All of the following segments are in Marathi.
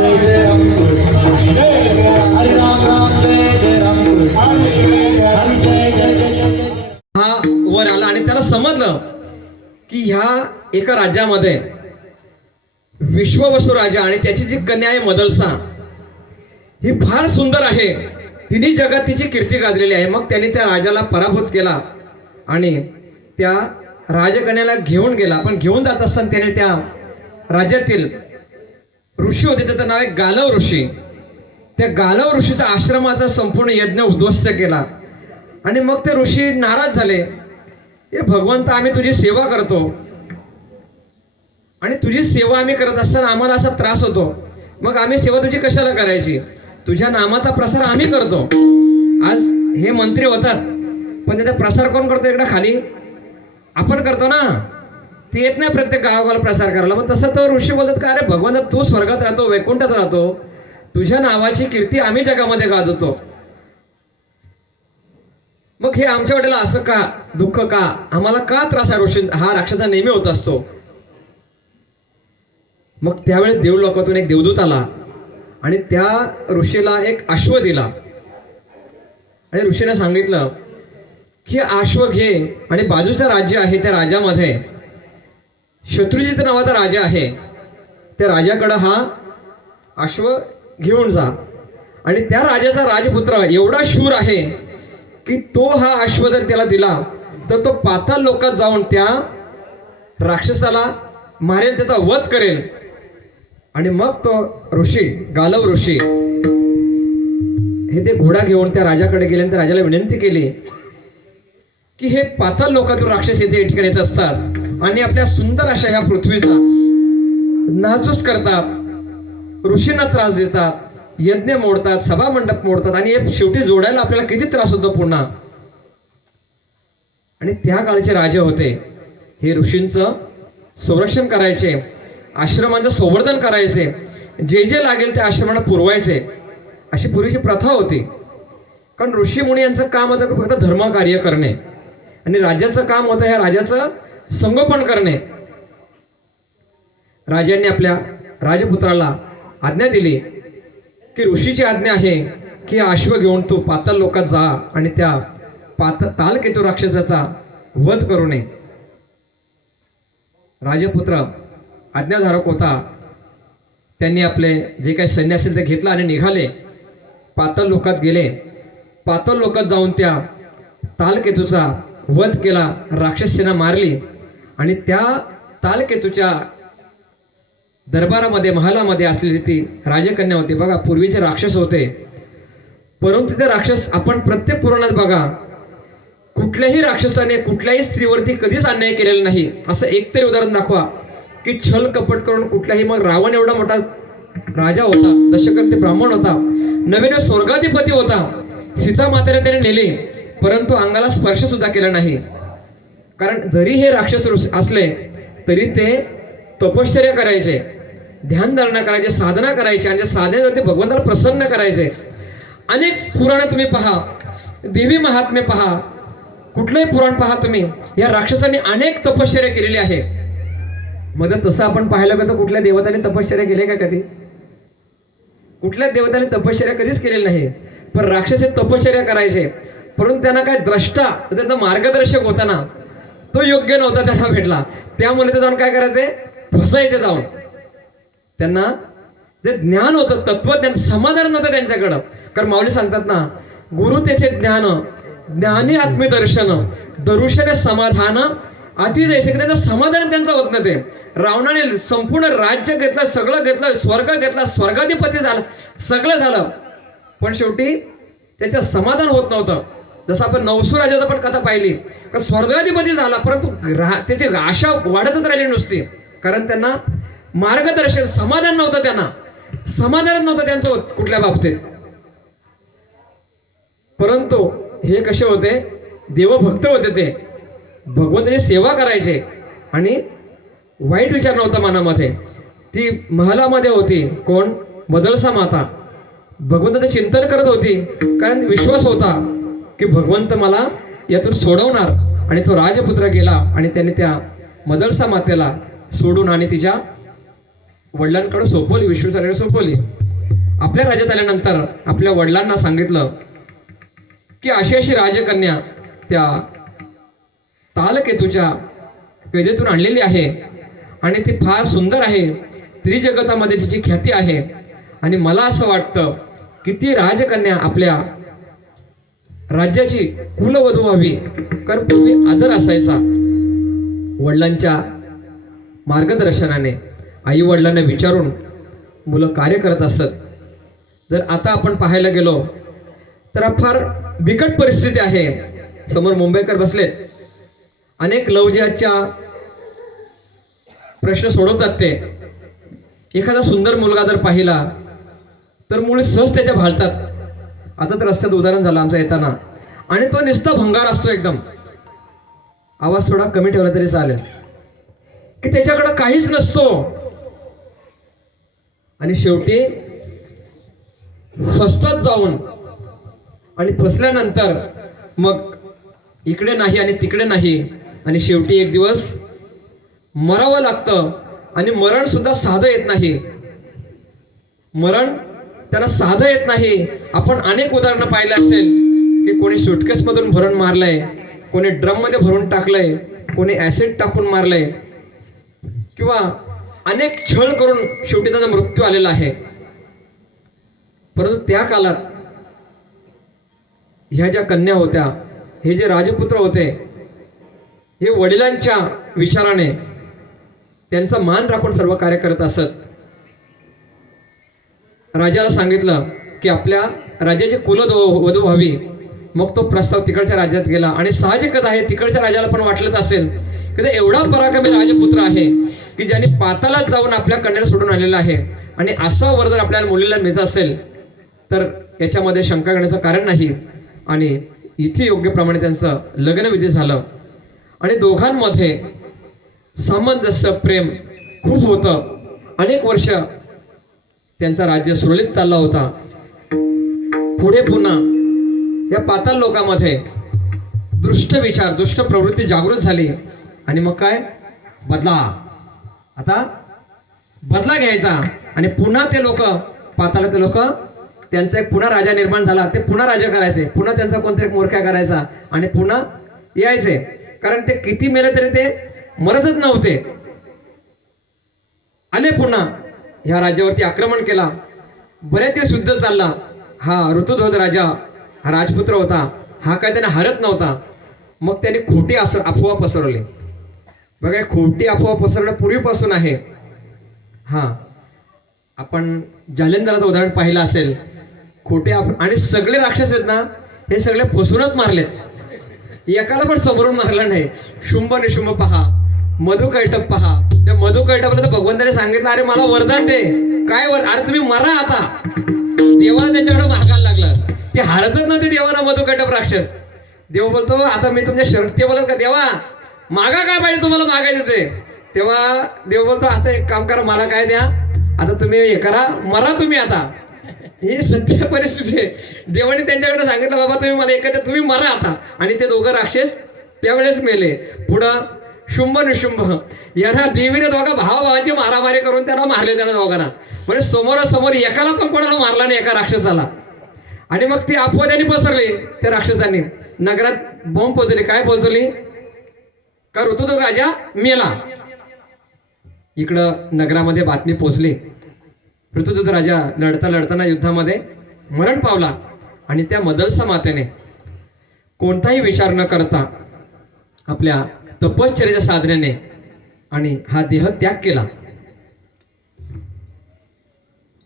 जय जय राम कृष्ण हरे राम राम जय जय राम कृष्ण हरे जय जय जय. हा वर आला आणि त्याला समजलं की ह्या एका राज्यामध्ये विश्ववसु राजा आणि त्याची जी कन्या आहे मदलसा ही फार सुंदर आहे. तिने जगात तिची कीर्ती गाजलेली आहे. मग त्याने त्या राजाला पराभूत केला आणि त्या राजकन्याला घेऊन गेला. पण घेऊन जात असताना त्याने त्या राज्यातील ऋषी होते, त्याचं नाव आहे गालव ऋषी. त्या गालव ऋषीचा आश्रमाचा संपूर्ण यज्ञ उद्ध्वस्त केला. आणि मग ते ऋषी नाराज झाले. हे भगवंत, आम्ही तुझी सेवा करतो आणि तुझी सेवा आम्ही करत असताना आम्हाला असा त्रास होतो, मग आम्ही सेवा तुझी कशाला करायची? तुझ्या नामाचा प्रसार आम्ही करतो. आज हे मंत्री होतात पण त्याचा प्रसार कोण करतो? इकडे खाली आपण करतो ना, ते येत नाही प्रत्येक गावाला प्रसार करायला. मग तसं तो ऋषी बोलतात का, अरे भगवंत, तू स्वर्गात राहतो, वैकुंठात राहतो, तुझ्या नावाची कीर्ती आम्ही जगामध्ये गाजवतो, मग हे आमच्या वाट्याला असं का, दुःख का, आम्हाला का त्रास आहे? ऋषी हा राक्षसा नेहमी होत असतो. मग त्यावेळेस देवलोकातून एक देवदूत आला आणि त्या ऋषीला एक अश्व दिला आणि ऋषीने सांगितलं की अश्व घे आणि बाजूचं राज्य आहे त्या राज्यामध्ये शत्रुजित नावाचा राजा आहे, त्या राजाकडं हा अश्व घेऊन जा. आणि त्या राजाचा राजपुत्र एवढा शूर आहे की तो हा अश्व जर त्याला दिला तर तो पाताळ लोकात जाऊन त्या राक्षसाला मारेल, त्याचा वध करेल. आणि मग तो ऋषी, गालव ऋषी, हे ते घोडा घेऊन त्या राजाकडे गेले आणि त्या राजाला विनंती केली की हे पाताळ लोकातून राक्षस येथे ठिकाणी येत असतात आणि आपल्या सुंदर अशा ह्या पृथ्वीचा नाचूस करतात, ऋषींना त्रास देतात, यज्ञ मोडतात, सभा मंडप मोडतात आणि हे शेवटी जोडायला आपल्याला किती त्रास होतो पुन्हा. आणि त्या काळचे राजे होते, हे ऋषींचं संरक्षण करायचे, आश्रमांचं संवर्धन करायचे, जे जे लागेल ते आश्रमांना पुरवायचे, अशी पूर्वीची प्रथा होती. कारण ऋषी मुनी यांचं काम होतं फक्त धर्मकार्य करणे आणि राज्याचं काम होतं ह्या राजाचं संगोपन करणे. राजांनी आपल्या राजपुत्राला आज्ञा दिली की ऋषीची आज्ञा आहे की अश्व घेऊन तू पाताळ लोकात जा आणि त्या तालकेतू राक्षसाचा वध करू नये. राजपुत्र आज्ञाधारक होता, त्यांनी आपले जे काही सैन्य असेल ते घेतलं आणि निघाले, पाताळ लोकात गेले. पाताळ लोकात जाऊन त्या तालकेतूचा वध केला, राक्षस सेना मारली. आणि त्या तालकेतूच्या दरबारामध्ये, महालामध्ये असलेली ती राजकन्या होती. बघा, पूर्वीचे राक्षस होते, परंतु ते राक्षस आपण प्रत्येक पुराणात बघा, कुठल्याही राक्षसाने कुठल्याही स्त्रीवरती कधीच अन्याय केलेला नाही. असं एकतरी उदाहरण दाखवा की छल कपट करून कुठल्याही. मग रावण एवढा मोठा राजा होता, दशकर्ते ब्राह्मण होता, नव्याने स्वर्गाधिपती होता, सीता मातेला त्याने नेले, परंतु अंगाला स्पर्श सुद्धा केला नाही. कारण जरी हे राक्षस असले तरी ते तपश्चर्या करायचे, ध्यानधारणा करायचे, साधना करायचे आणि साधनेवरती भगवंताला प्रसन्न करायचे. अनेक पुराण तुम्ही पहा, देवी महात्म्य पहा, कुठलंही पुराण पहा तुम्ही, या राक्षसांनी अनेक तपश्चर्या केलेली आहे. मग तसं आपण पाहिलं का तर कुठल्या देवताने तपश्चर्या केली का कधी? कुठल्या देवताने तपश्चर्या कधीच केलेली नाही. पण राक्षस हे तपश्चर्या करायचे, परंतु त्यांना काय द्रष्टा, त्यांचा मार्गदर्शक होता ना, तो योग्य नव्हता त्याला भेटला. त्यामुळे ते जाऊन काय करायचे, फसायचे जाऊन. त्यांना जे ज्ञान होतं, तत्वज्ञान, समाधान नव्हतं त्यांच्याकडं. कारण माऊली सांगतात ना, गुरु तेथे ज्ञान, ज्ञानी आत्मदर्शन, दरुशने समाधान अति जैसे. त्यांचं समाधान त्यांचं होत नव्हते. रावणाने संपूर्ण राज्य घेतलं, सगळं घेतलं, स्वर्ग घेतला, स्वर्गाधिपती झाला, सगळं झालं, पण शेवटी त्याचं समाधान होत नव्हतं. जसं आपण नवसू राजाचं पण कथा पाहिली, कारण स्वर्गाधिपती झाला परंतु त्याची आशा वाढतच राहिली नुसती. कारण त्यांना मार्गदर्शन, समाधान नव्हतं, त्यांना समाधान नव्हतं त्यांचं कुठल्या बाबतीत. परंतु हे कसे होते, देवभक्त होते, ते भगवंताची सेवा करायचे आणि वाईट विचार नव्हता मनामध्ये. ती महालामध्ये होती, कोण, मदलसा माता, भगवंताचं चिंतन करत होती. कारण विश्वास होता की भगवंत मला यातून सोडवणार. आणि तो राजपुत्र गेला आणि त्याने त्या मदलसा मातेला सोडून आणि तिच्या वडिलांकडे सोपवली, विश्वासाकडे सोपवली. आपल्या राज्यात आल्यानंतर आपल्या वडिलांना सांगितलं की अशी अशी राजकन्या त्या तालकेतूच्या कैदेतून आणलेली आहे आणि ती फार सुंदर आहे, त्रिजगतामध्ये तिची ख्याती आहे आणि मला असं वाटतं की ती राजकन्या आपल्या राज्याची कुलवधू व्हावी. कारण पूर्वी आदर असायचा. वडिलांच्या मार्गदर्शनाने, आई वडिलांना विचारून मुलं कार्य करत असत. जर आता आपण पाहायला गेलो तर फार बिकट परिस्थिती आहे. समोर मुंबईकर बसले, अनेक लव्ह जिहादच्या प्रश्न सोडवतात ते. एखादा सुंदर मुलगा जर पाहिला तर मुळे सहज त्याच्या भाळतात. आता तर रस्त्यात उदाहरण झालं आमचा येताना, आणि तो नुसता भंगार असतो एकदम. आवाज थोडा कमी ठेवला तरी चालेल, की त्याच्याकडे काहीच नसतो. आणि शेवटी फसतात जाऊन, आणि फसल्यानंतर मग इकडे नाही आणि तिकडे नाही, आणि शेवटी एक दिवस मरावं लागतं. आणि मरण सुद्धा साधं येत नाही. मरण त्यांना साधं येत नाही. आपण अनेक उदाहरणं पाहिलं असेल की कोणी सुटकेस मधून भरून मारलंय, कोणी ड्रम मध्ये भरून टाकलंय, कोणी ऍसिड टाकून मारलंय, किंवा अनेक छळ करून शेवटी त्यांना मृत्यू आलेला आहे. परंतु त्या काळात ह्या ज्या कन्या होत्या, हे जे राजपुत्र होते, हे वडिलांच्या विचाराने त्यांचा मान राखून सर्व कार्य करत असत. राजाला सांगितलं की आपल्या राजाची कुलवधू व्हावी. मग तो प्रस्ताव तिकडच्या राज्यात गेला, आणि साहजिकच आहे तिकडच्या राजाला पण वाटलंच असेल की ते एवढा पराक्रमी राजपुत्र आहे की ज्याने पातालात जाऊन आपल्या कन्याला सोडून आलेला आहे, आणि असा वर जर आपल्या मुलीला मिळत असेल तर याच्यामध्ये शंका घेण्याचं कारण नाही. आणि इथे योग्यप्रमाणे त्यांचं लग्नविधी झालं, आणि दोघांमध्ये सामंजस्य, प्रेम खूप होतं. अनेक वर्ष त्यांचा राज्य सुरळीत चालला होता. पुढे पुन्हा या पाताल लोकांमध्ये दुष्ट विचार, दुष्ट प्रवृत्ती जागृत झाली, आणि मग काय, बदला. आता बदला घ्यायचा, आणि पुन्हा ते लोक, पाताळातले लोक, त्यांचा एक पुन्हा राजा निर्माण झाला. ते पुन्हा राजा करायचे, पुन्हा त्यांचा कोणतरी एक मोरक्या करायचा, आणि पुन्हा यायचे. कारण ते किती मेले तरी ते मरतच नव्हते. आले पुन्हा ह्या राज्यावरती आक्रमण केला. बरेच दिवस युद्ध चालला. हा ऋतुध्वज राजा, हा राजपुत्र होता, हा काय त्याने हरत नव्हता. मग त्याने खोटी अफवा पसरवली. बघा, खोटी अफवा पसरवणं पूर्वीपासून आहे. हा, आपण जालिंदराचं उदाहरण पाहिलं असेल. खोटे आणि सगळे राक्षस आहेत ना, हे सगळे फसवूनच मारलेत. एकाला पण समोरून मारला नाही. शुंभ निशुंभ पहा, मधुकैटप पहा. त्या मधुकैटपला तर भगवंताने सांगितलं, अरे मला वरदान दे. काय अरे तुम्ही मरा आता. देवाला त्यांच्याकडे मागायला लागलं. ते हारतच नव्हते देवाला, मधुकैटप राक्षस. देव बोलतो, आता मी तुमच्या शर्ती बोलत का, देवा मागा काय पाहिजे तुम्हाला मागायचं ते. तेव्हा देव बोलतो, आता एक काम करा, मला काय द्या, आता तुम्ही हे करा, मरा तुम्ही आता. ही सत्य परिस्थिती आहे. देवाने त्यांच्याकडे सांगितलं, बाबा तुम्ही मला एखाद्या, तुम्ही मरा आता. आणि ते दोघं राक्षस त्यावेळेस मेले. पुढं शुंभ निशुंभ यांना देवीने दोघा भावाभावांची मारामारी करून त्यांना मारले, त्यांना दोघांना. म्हणजे समोरासमोर एकाला पण कोणाला मारला नाही, एका राक्षसाला. आणि मग ती अफवा त्यांनी पसरली. त्या राक्षसांनी नगरात बॉम्ब पोचवली. काय पोचवली, का ऋतुध्वज राजा मेला. इकडं नगरामध्ये बातमी पोचली, ऋतुध्वज राजा लढता लढताना युद्धामध्ये मरण पावला. आणि त्या मदलसा मातेने कोणताही विचार न करता आपल्या तपश्चर्याच्या साधनेने आणि हा देहत्याग केला.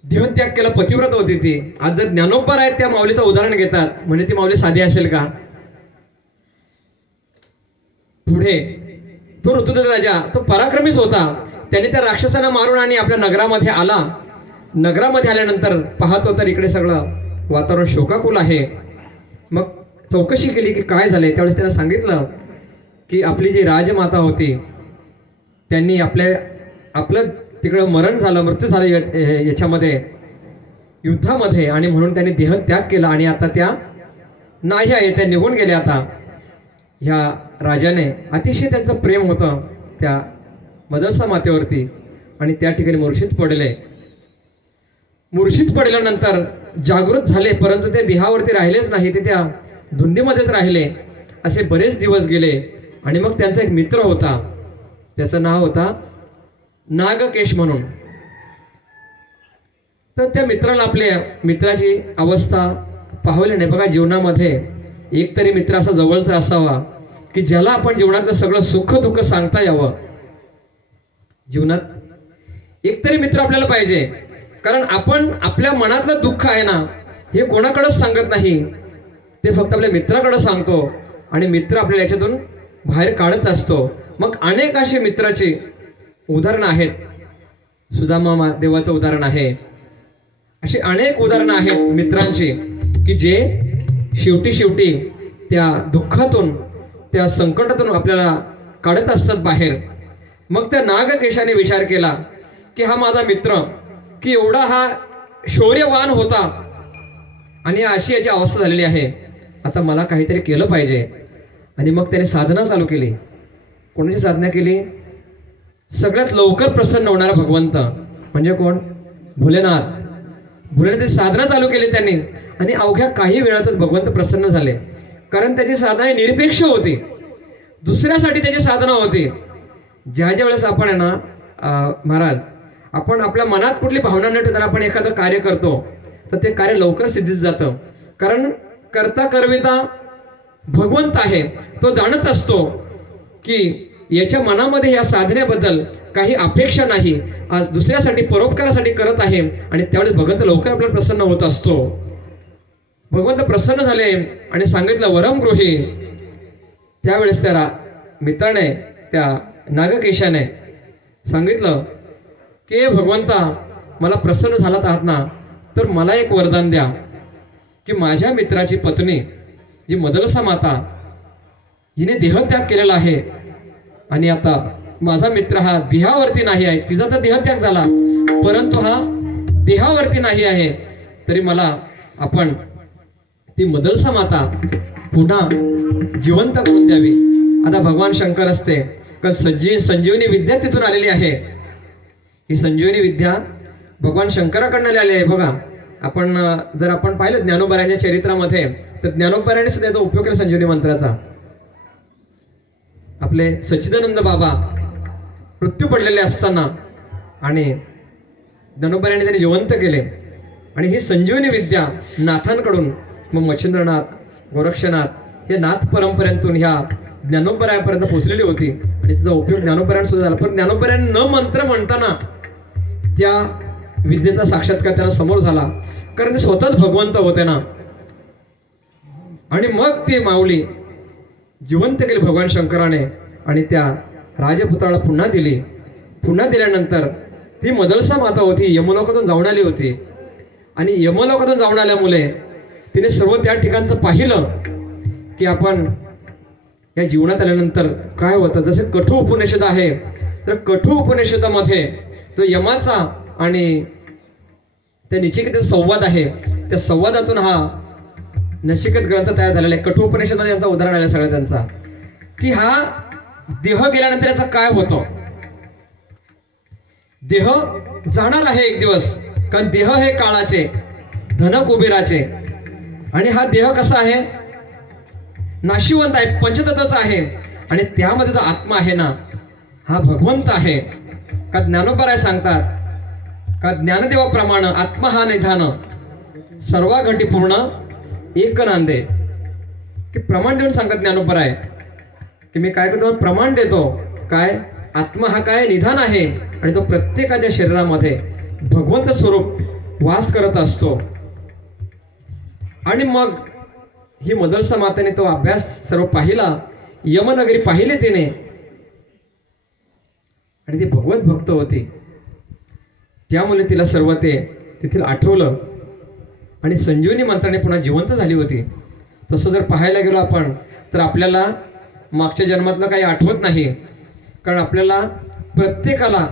देहत्याग केला, पतिव्रत होती ती. आज जर ज्ञानोबा आहेत त्या माऊलीचं उदाहरण घेतात, म्हणजे ती माऊली साधी असेल का. पुढे तो ऋतुध्वज राजा, तो पराक्रमीच होता. त्याने त्या राक्षसांना मारून आणि आपल्या नगरामध्ये आला. नगरामध्ये आल्यानंतर पाहतो तर इकडे सगळं वातावरण शोकाकुल आहे. मग चौकशी केली की काय झालंय. त्यावेळेस त्याला सांगितलं की आपली जी राजमाता होती त्यांनी आपलं तिकडं मरण झालं, मृत्यू झाला याच्यामध्ये, युद्धामध्ये, आणि म्हणून त्यांनी देहत्याग केला. आणि आता त्या नाही आहे, त्या निघून गेल्या. आता ह्या राजाने अतिशय त्यांचं प्रेम होतं त्या मदलसा मातेवरती. आणि त्या ठिकाणी मूर्छित पडले. मूर्छित पडल्यानंतर जागृत झाले, परंतु ते देहावरती राहिलेच नाही, ते त्या धुंदीमध्येच राहिले. असे बरेच दिवस गेले आणि मग त्यांचा एक मित्र होता, त्याचं नाव होता नागकेश म्हणून. तर त्या मित्राला आपल्या मित्राची अवस्था पाहवली नाही. बघा, जीवनामध्ये एकतरी मित्र असा जवळचा असावा की ज्याला आपण जीवनातलं सगळं सुख दुःख सांगता यावं. जीवनात एकतरी मित्र आपल्याला पाहिजे, कारण आपण आपल्या मनातलं दुःख आहे ना, हे कोणाकडेच सांगत नाही, ते फक्त आपल्या मित्राकडे सांगतो आणि मित्र आपल्याला याच्यातून बाहेर काढत असतो. मग अनेक अशी मित्राची उदाहरणं आहेत. सुदामा देवाचं उदाहरण आहे. अशी अनेक उदाहरणं आहेत मित्रांची की जे शेवटी त्या दुःखातून, त्या संकटातून आपल्याला काढत असतात बाहेर. मग त्या नागकेशाने विचार केला की हा माझा मित्र, की एवढा हा शौर्यवान होता आणि अशी याची अवस्था झालेली आहे, आता मला काहीतरी केलं पाहिजे. आणि मग त्याने साधना चालू केली. कोणाची साधना केली? सगळ्यात लवकर प्रसन्न होणारा भगवंत म्हणजे कोण? भोलेनाथ. भोलेनाथची साधना चालू केली त्यांनी आणि अवघ्या काही वेळातच भगवंत प्रसन्न झाले. कारण त्याची साधना ही निरपेक्ष होती, दुसऱ्यासाठी त्याची साधना होती. ज्या वेळेस आपण आहे ना महाराज, आपण आपल्या मनात कुठली भावना न ठेवताना आपण एखादं कार्य करतो तर ते कार्य लवकर सिद्धीत जातं. कारण करता करविता भगवंत आहे, तो जाणत असतो की याच्या मनामध्ये या साधनेबद्दल काही अपेक्षा नाही, आज दुसऱ्यासाठी परोपकारासाठी करत आहे आणि त्यावेळेस भगवंत लवकर आपल्याला प्रसन्न होत असतो. भगवंत प्रसन्न झाले आणि सांगितलं वरम गृही. त्यावेळेस त्या मित्राने, त्या नागकेशाने सांगितलं की भगवंता, मला प्रसन्न झालात आहात ना, तर मला एक वरदान द्या की माझ्या मित्राची पत्नी जी मदलसा माता, हिने देहत्याग केलेला आहे आणि आता माझा मित्र हा देहावरती नाही आहे, तिचा तर देहत्याग झाला परंतु हा देहावरती नाही आहे, तरी मला आपण ती मदलसा माता पुन्हा जिवंत करून द्यावी. आता भगवान शंकर असते, कारण संजीवनी विद्या तिथून आलेली आहे. ही संजीवनी विद्या भगवान शंकराकडनं आलेली आहे. बघा, आपण जर आपण पाहिलं ज्ञानोबारायांच्या चरित्रामध्ये, तर ज्ञानोबारायांनी सुद्धा याचा उपयोग केला संजीवनी मंत्राचा. आपले सच्चिदानंद बाबा मृत्यू पडलेले असताना आणि ज्ञानोबारायांनी त्यांनी जिवंत केले आणि ही संजीवनी विद्या नाथांकडून, मग मच्छिंद्रनाथ, गोरक्षनाथ हे नाथ परंपरेतून ह्या ज्ञानोबारायापर्यंत पोहोचलेली होती आणि तिचा उपयोग ज्ञानोबारायांना सुद्धा झाला. पण ज्ञानोबारायांनी न मंत्र म्हणताना त्या विद्येचा साक्षात्कार त्याला समोर झाला, कारण ते स्वतःच भगवंत होते ना. आणि मग ती माऊली जिवंत केली भगवान शंकराने आणि त्या राजपुत्राला पुन्हा दिली. पुन्हा दिल्यानंतर ती मदलसा माता होती, यमलोकातून जाऊन आली होती आणि यमलोकातून जाऊन आल्यामुळे तिने सर्व त्या ठिकाणचं पाहिलं की आपण या जीवनात आल्यानंतर काय होतं. जसे कठो उपनिषद आहे, तर कठो उपनिषदामध्ये जो यमाचा आणि त्या नचिकेताचा संवाद आहे, त्या संवादातून हा नचिकेत ग्रंथ तयार झालेला आहे. कठो उपनिषदमध्ये यांचा उदाहरण आलं सगळं त्यांचा, की हा देह गेल्यानंतर याचा काय होतो. देह जाणार आहे एक दिवस, कारण देह हे काळाचे, धन कुबेराचे, आणि हा देह कसा आहे, नाशिवंत आहे, पंचतत्वाचा आहे आणि त्यामध्ये जो आत्मा आहे ना, हा भगवंत आहे. का ज्ञानोबराय सांगतात का ज्ञानदेवाप्रमाणे आत्मा हा निधान सर्वा घटी पूर्ण एक नांदे, की प्रमाण देऊन सांगतात ज्ञानोबराय की मी काय करतो, प्रमाण देतो. काय? आत्मा हा काय निधान आहे आणि तो प्रत्येकाच्या शरीरामध्ये भगवंत स्वरूप वास करत असतो. आणि मग ही मदलसा मातेने तो अभ्यास सर्व पाहिला, यमनगरी पाहिले तिने, आणि ती भगवत भक्त होती, त्यामुळे तिला सर्व ते तिथील आठवलं आणि संजीवनी मंत्राने पुन्हा जिवंत झाली होती. तसं जर पाहायला गेलो आपण तर आपल्याला मागच्या जन्मातलं काही आठवत नाही, कारण आपल्याला प्रत्येकाला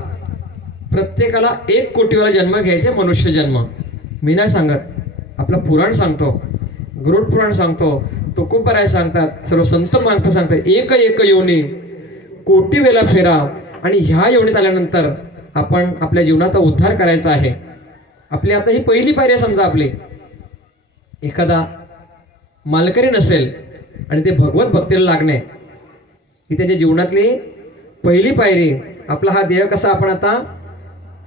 1 कोटी वेळा जन्म घ्यायचे, मनुष्य जन्म. मी नाही सांगत, आपलं पुराण सांगतो, गरुड पुराण सांगतो, तुकोबराय सांगतात, सर्व संत मागतं सांगतात, एक योनी कोटी वेळा फेरा, आणि ह्या योनीत आल्यानंतर आपण आपल्या जीवनाचा उद्धार करायचा आहे. आपली आता ही पहिली पायरी आहे. समजा आपली एखादा मालकरी नसेल आणि ते भगवत भक्तीला लागणे ही त्याच्या जीवनातली पहिली पायरी. आपला हा देह कसा आपण आता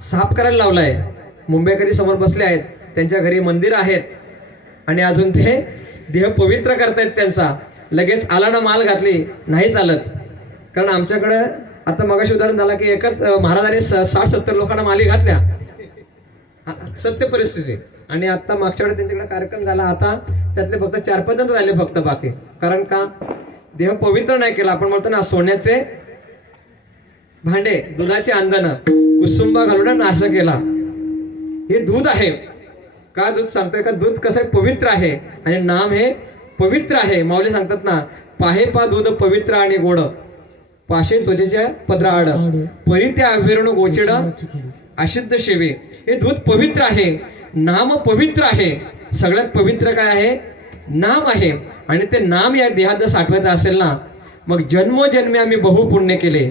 साफ करायला लावला आहे. मुंबईकरी समोर बसले आहेत, त्यांच्या घरी मंदिर आहेत आणि अजून ते देह पवित्र करतायत त्यांचा. लगेच आला ना माल घातली नाही चालत. कारण आमच्याकडं आता मगाशी उदाहरण झाला की एकच महाराजांनी 60-70 लोकांना माली घातल्या. सत्य परिस्थिती. आणि आता मागच्या वेळेस त्यांच्याकडे कार्यक्रम झाला, आता त्यातले फक्त 4-5 जण राहिले फक्त बाकी. कारण का देह पवित्र नाही केला. आपण म्हणतो ना सोन्याचे भांडे, दुधाचे अंधन, कुसुंबा घालून नाश केला. हे दूध आहे का? दूध सांगतोय का दूध कसं आहे? पवित्र आहे. आणि नाम हे पवित्र आहे. माऊली सांगतात ना, पाहे पा दूध पवित्र आणि गोड, पाशे त्वचेच्या पदराआड, परी त्या अविरण गोचिड अशुद्ध शेवे. हे दूध पवित्र आहे, नाम पवित्र आहे. सगळ्यात पवित्र काय आहे? नाम आहे. आणि ते नाम या देहात जर साठवायचं असेल ना, मग जन्मोजन्मी आम्ही बहु पुण्य केले,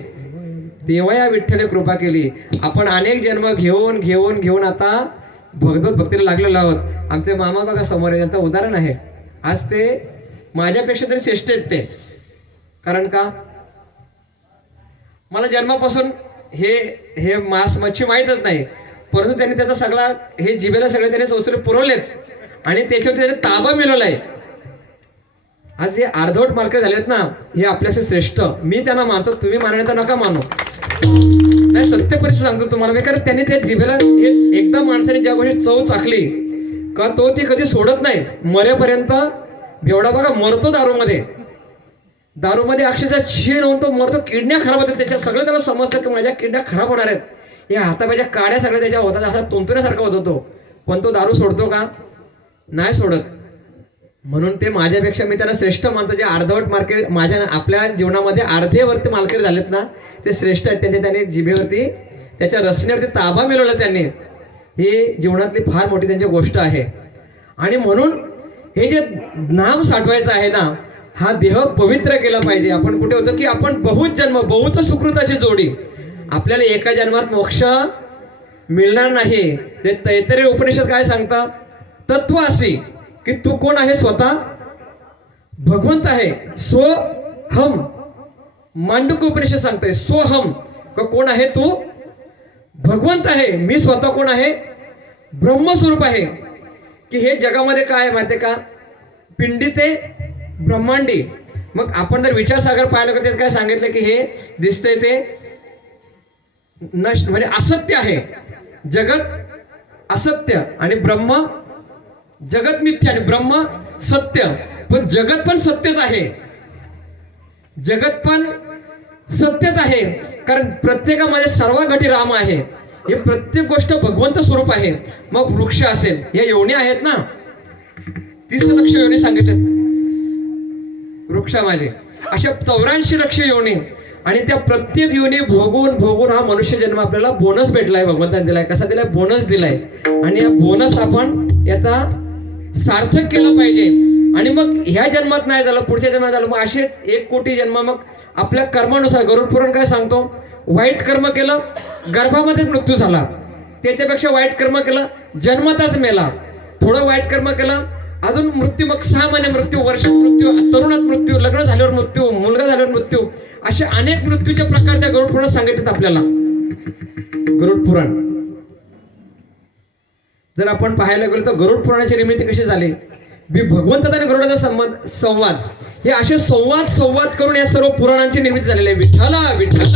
देवा या विठ्ठले कृपा केली. आपण अनेक जन्म घेऊन घेऊन घेऊन आता भगवत भक्तीला लागलेलो आहोत. आमचे मामा बघा समोर आहे, त्यांचं उदाहरण आहे. आज ते माझ्यापेक्षा तरी श्रेष्ठ आहेत ते. कारण का मला जन्मापासून हे मांस मच्छी माहीतच नाही, परंतु त्यांनी त्याचा सगळा हे जिभेला सगळे त्याने चोचले पुरवलेत आणि त्याच्यावर त्याने ताबा मिळवलाय. आज हे अर्धवट मार्क झालेत ना, हे आपल्याशी श्रेष्ठ. मी त्यांना मानतो, तुम्ही मानण्याचा नका मानू. नाही, सत्य परिस्थिती सांगतो तुम्हाला मी. कारण त्यांनी त्या जिभेला एकदा माणसाने ज्या गोष्टी चव चाकली का तो ती कधी सोडत नाही मरेपर्यंत. बेवडा बघा मरतो दारूमध्ये अक्षरशः क्षीण होऊन तो मरतो. किडन्या खराब होतात त्याच्या. सगळं त्याला समजतं की माझ्या किडन्या खराब होणार आहेत. या हातापायच्या काड्या सगळ्या त्याच्या होतात, असा तुंतुण्यासारखा होत होतो. पण तो दारू सोडतो का? नाही सोडत. म्हणून ते माझ्यापेक्षा मी त्यांना श्रेष्ठ मानतो. जे अर्धवट मार्के आपल्या जीवनामध्ये अर्धेवरती मालकरी झालेत ना, ते श्रेष्ठ आहेत. त्यांनी जिभेवरती त्याच्या रचनेवरती ताबा मिळवला त्यांनी. ही जीवनातली फार मोठी त्यांची गोष्ट आहे. आणि म्हणून हे जे नाम साठवायचं आहे ना, हा देह पवित्र केला पाहिजे. आपण कुठे होतो की आपण बहुत जन्म बहुत सुकृताची जोडी. आपल्याला एका जन्मात मोक्ष मिळणार नाही. ते तैत्तरीय उपनिषद काय सांगतात? तत्व असे की तू कोण आहे? स्वतः भगवंत आहे. सोहम. मांडूक्य उपनिषद सांगतोय सोहम. कोण आहे? तू भगवंत आहे. मी स्वतः कोण आहे? ब्रह्मस्वरूप आहे. की हे जगामध्ये काय आहे माहिती का? पिंडी ते ब्रह्मांडी. मग आपण जर विचारसागर पाहिलं का, ते काय सांगितलं की हे दिसतंय ते नष्ट म्हणजे असत्य आहे. जगत असत्य आणि ब्रह्म, जगत मिथ्या आणि ब्रह्म सत्य. पण जगत पण सत्यच आहे. जगत पण सत्यच आहे. कारण प्रत्येकामध्ये सर्व घटी राम आहे. हे प्रत्येक गोष्ट भगवंत स्वरूप आहे. मग वृक्ष असेल, या योनी आहेत ना, 30 लक्ष योनी सांगितले वृक्ष माझे, अशा 84 लक्ष योनी. आणि त्या प्रत्येक योनी भोगून भोगून हा मनुष्य जन्म आपल्याला बोनस भेटलाय. भगवंताने दिलाय. कसा दिलाय? बोनस दिलाय. आणि हा बोनस आपण याचा सार्थक केला पाहिजे. आणि मग ह्या जन्मात नाही झालं, पुढच्या जन्मात झालं, मग असेच 1 कोटी जन्म. मग आपल्या कर्मानुसार गरुड पुराण काय सांगतो? वाईट कर्म केलं, गर्भामध्येच मृत्यू झाला. त्याच्यापेक्षा वाईट कर्म केलं, जन्मातच मेला. थोडं वाईट कर्म केलं, अजून मृत्यू. मग 6 महिने मृत्यू, वर्षात मृत्यू, तरुणात मृत्यू, लग्न झाल्यावर मृत्यू, मुलगा झाल्यावर मृत्यू. असे अनेक मृत्यूचे प्रकार त्या गरुड पुराणात सांगितलेत आपल्याला. गरुड पुराण जर आपण पाहायला गेलो तर गरुड पुराणाची निर्मिती कशी झाली? भगवंताचा आणि गरुडाचा संवाद. हे असे संवाद करून या सर्व पुराणांची निर्मिती झालेली आहे. विठ्ठला विठ्ठला.